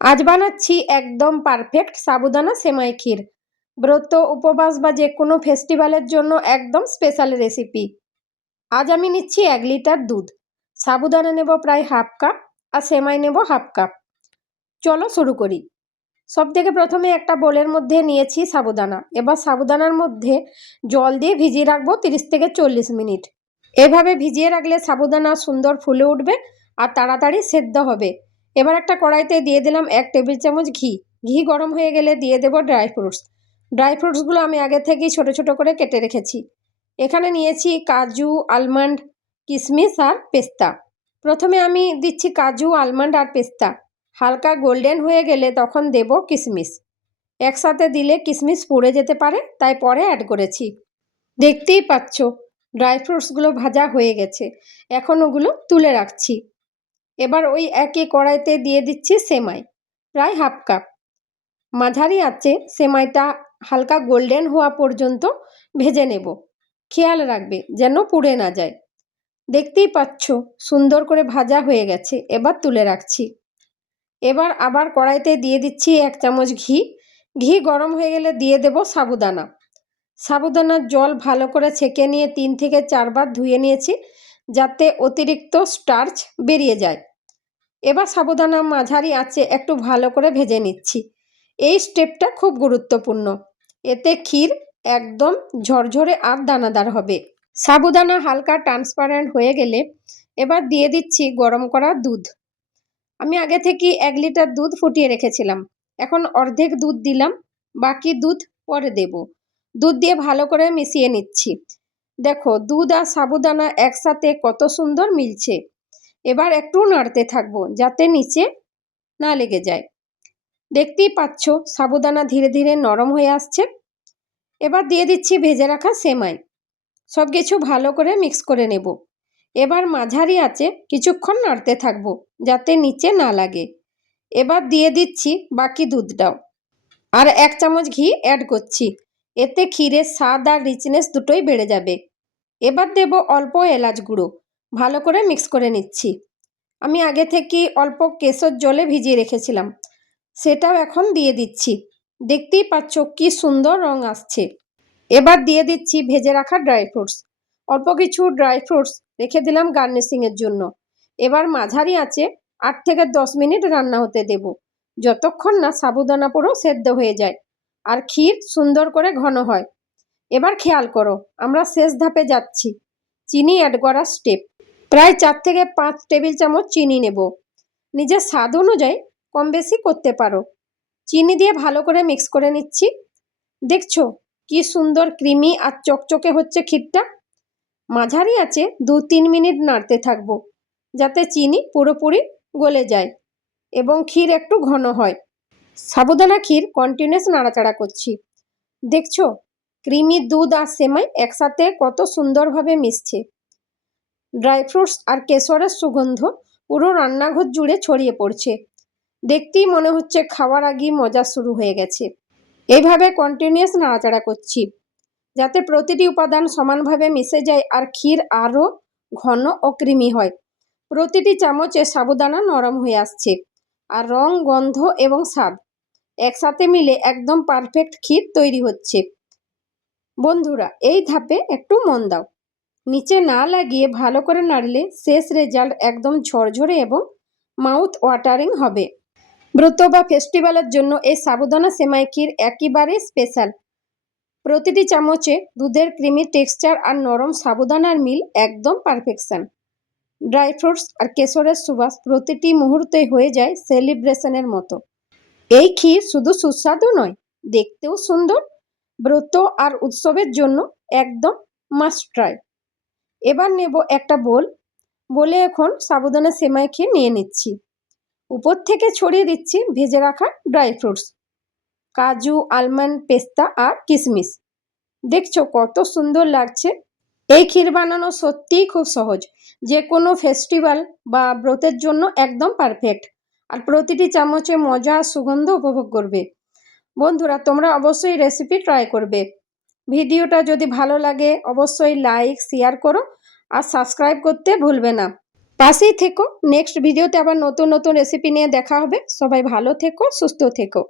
আজ বানাচ্ছি একদম পারফেক্ট সাবুদানা সেমাই ক্ষীর। ব্রত, উপবাস বা যে কোনো ফেস্টিভ্যালের জন্য একদম স্পেশাল রেসিপি আজ আমি নিচ্ছি এক লিটার দুধ। সাবুদানা নেব প্রায় হাফ কাপ আর সেমাই নেব হাফ কাপ চলো শুরু করি। সব থেকে প্রথমে একটা বোলের মধ্যে নিয়েছি সাবুদানা। এবার সাবুদানার মধ্যে জল দিয়ে ভিজিয়ে রাখব তিরিশ থেকে চল্লিশ মিনিট। এভাবে ভিজিয়ে রাখলে সাবুদানা সুন্দর ফুলে উঠবে আর তাড়াতাড়ি সেদ্ধ হবে। এবার একটা কড়াইতে দিয়ে দিলাম এক টেবিল চামচ ঘি। ঘি গরম হয়ে গেলে দিয়ে দেব ড্রাই ফ্রুটস। ড্রাই ফ্রুটসগুলো আমি আগে থেকেই ছোট ছোট করে কেটে রেখেছি। এখানে নিয়েছি কাজু, আলমন্ড কিশমিশ আর পেস্তা। প্রথমে আমি দিচ্ছি কাজু, আলমন্ড আর পেস্তা। হালকা গোল্ডেন হয়ে গেলে তখন দেব কিশমিশ একসাথে দিলে কিশমিশ পুড়ে যেতে পারে, তাই পরে অ্যাড করেছি। দেখতেই পাচ্ছ, ড্রাই ফ্রুটসগুলো ভাজা হয়ে গেছে। এখন ওগুলো তুলে রাখছি। এবার ওই একই কড়াইতে দিয়ে দিচ্ছি সেমাই, প্রায় হাফ কাপ। মাঝারি আছে সেমাইটা হালকা গোল্ডেন হওয়া পর্যন্ত ভেজে নেব। খেয়াল রাখবে যেন পুড়ে না যায়। দেখতেই পাচ্ছ, সুন্দর করে ভাজা হয়ে গেছে, এবার তুলে রাখছি। এবার আবার কড়াইতে দিয়ে দিচ্ছি এক চামচ ঘি। ঘি গরম হয়ে গেলে দিয়ে দেব সাবুদানা। সাবুদানার জল ভালো করে ছেঁকে নিয়ে তিন থেকে চারবার ধুয়ে নিয়েছি, যাতে অতিরিক্ত স্টার্চ বেরিয়ে যায়। এবার সাবুদানা মাঝারি আছে, একটু ভালো করে ভেজে নিচ্ছি। এই স্টেপটা খুব গুরুত্বপূর্ণ। এতে ক্ষীর একদম ঝরঝরে আর দানাদার হবে। সাবুদানা হালকা ট্রান্সপারেন্ট হয়ে গেলে এবার দিয়ে দিচ্ছি গরম করা দুধ। আমি আগে থেকে এক লিটার দুধ ফুটিয়ে রেখেছিলাম। এখন অর্ধেক দুধ দিলাম, বাকি দুধ পরে দেব। দুধ দিয়ে ভালো করে মিশিয়ে নিচ্ছি। দেখো, দুধ আর সাবুদানা একসাথে কত সুন্দর মিলছে। এবার একটু নাড়তে থাকব, যাতে নিচে না লেগে যায়। দেখতেই পাচ্ছ, সাবুদানা ধীরে ধীরে নরম হয়ে আসছে। এবার দিয়ে দিচ্ছি ভেজে রাখা সেমাই। সব কিছু ভালো করে মিক্স করে নেব। এবার মাঝারি আছে কিছুক্ষণ নাড়তে থাকব, যাতে নিচে না লাগে। এবার দিয়ে দিচ্ছি বাকি দুধটাও। আর এক চামচ ঘি অ্যাড করছি। এতে ক্ষীরের স্বাদ আর রিচনেস দুটোই বেড়ে যাবে। এবার দেব অল্প এলাচ গুঁড়ো। ভালো করে মিক্স করে নিচ্ছি। আমি আগে থেকে অল্প কেশর জলে ভিজিয়ে রেখেছিলাম। সেটাও এখন দিয়ে দিচ্ছি। দেখতেই পাচ্ছ কি সুন্দর রং আসছে। এবার দিয়ে দিচ্ছি ভেজে রাখা ড্রাই ফ্রুটস অল্প কিছু ড্রাই ফ্রুটস রেখে দিলাম গার্নিশিংয়ের জন্য। এবার মাঝারি আছে আট থেকে দশ মিনিট রান্না হতে দেব। যতক্ষণ না সাবুদানা পুরো সেদ্ধ হয়ে যায় আর ক্ষীর সুন্দর করে ঘন হয়। এবার খেয়াল করো, আমরা শেষ ধাপে যাচ্ছি। চিনি অ্যাড করার স্টেপ প্রায় চার থেকে পাঁচ টেবিল চামচ চিনি নেব। নিজের স্বাদ অনুযায়ী কম বেশি করতে পারো। চিনি দিয়ে ভালো করে মিক্স করে নিচ্ছি। দেখছ কি সুন্দর ক্রিমি আর চকচকে হচ্ছে ক্ষীরটা? মাঝারি আছে দু তিন মিনিট নাড়তে থাকব, যাতে চিনি পুরোপুরি গলে যায় এবং ক্ষীর একটু ঘন হয়। সাবুদানা ক্ষীর কন্টিনিউস নাড়াচাড়া করছি। দেখছ ক্রিমি দুধ আর সেমাই একসাথে কত সুন্দরভাবে মিশছে। ড্রাই ফ্রুটস আর কেশরের সুগন্ধ পুরো রান্নাঘর জুড়ে ছড়িয়ে পড়ছে। দেখতেই মনে হচ্ছে খাওয়ার আগেই মজা শুরু হয়ে গেছে। এইভাবে কন্টিনিউয়াস নাড়াচাড়া করছি, যাতে প্রতিটি উপাদান সমানভাবে মিশে যায় আর ক্ষীর আরও ঘন ও ক্রিমি হয়। প্রতিটি চামচে সাবুদানা নরম হয়ে আসছে আর রং, গন্ধ এবং স্বাদ একসাথে মিলে একদম পারফেক্ট ক্ষীর তৈরি হচ্ছে। বন্ধুরা, এই ধাপে একটু মন দাও। নিচে না লাগিয়ে ভালো করে নাড়লে শেষ রেজাল্ট একদম ঝরঝরে এবং মাউথ ওয়াটারিং হবে। ব্রত বা ফেস্টিভ্যালের জন্য এই সাবুদানা সেমাই ক্ষীর একেবারেই স্পেশাল। প্রতিটি চামচে দুধের ক্রিমি টেক্সচার আর নরম সাবুদানার মিল একদম পারফেকশন। ড্রাই ফ্রুটস আর কেশরের সুবাস প্রতিটি মুহূর্তে হয়ে যায় সেলিব্রেশনের মতো। এই ক্ষীর শুধু সুস্বাদু নয়, দেখতেও সুন্দর, ব্রত আর উৎসবের জন্য একদম মাস্ট ট্রাই। এবার নেব একটা বোল। বলে এখন সাবুদানা সেমাই খেয়ে নিয়ে নিচ্ছি। উপর থেকে ছড়িয়ে দিচ্ছি ভেজে রাখা ড্রাই ফ্রুটস, কাজু, আলমন্ড, পেস্তা আর কিশমিশ দেখছ কত সুন্দর লাগছে। এই ক্ষীর বানানো সত্যিই খুব সহজ। যে কোনো ফেস্টিভ্যাল বা ব্রতের জন্য একদম পারফেক্ট। আর প্রতিটি চামচে মজা আর সুগন্ধ উপভোগ করবে। বন্ধুরা, তোমরা অবশ্যই রেসিপি ট্রাই করবে। ভিডিওটা যদি ভালো লাগে, অবশ্যই লাইক শেয়ার করো আর সাবস্ক্রাইব করতে ভুলবে না। পাশেই থেকো নেক্সট ভিডিওতে আবার নতুন নতুন রেসিপি নিয়ে দেখা হবে। সবাই ভালো থেকো, সুস্থ থেকো।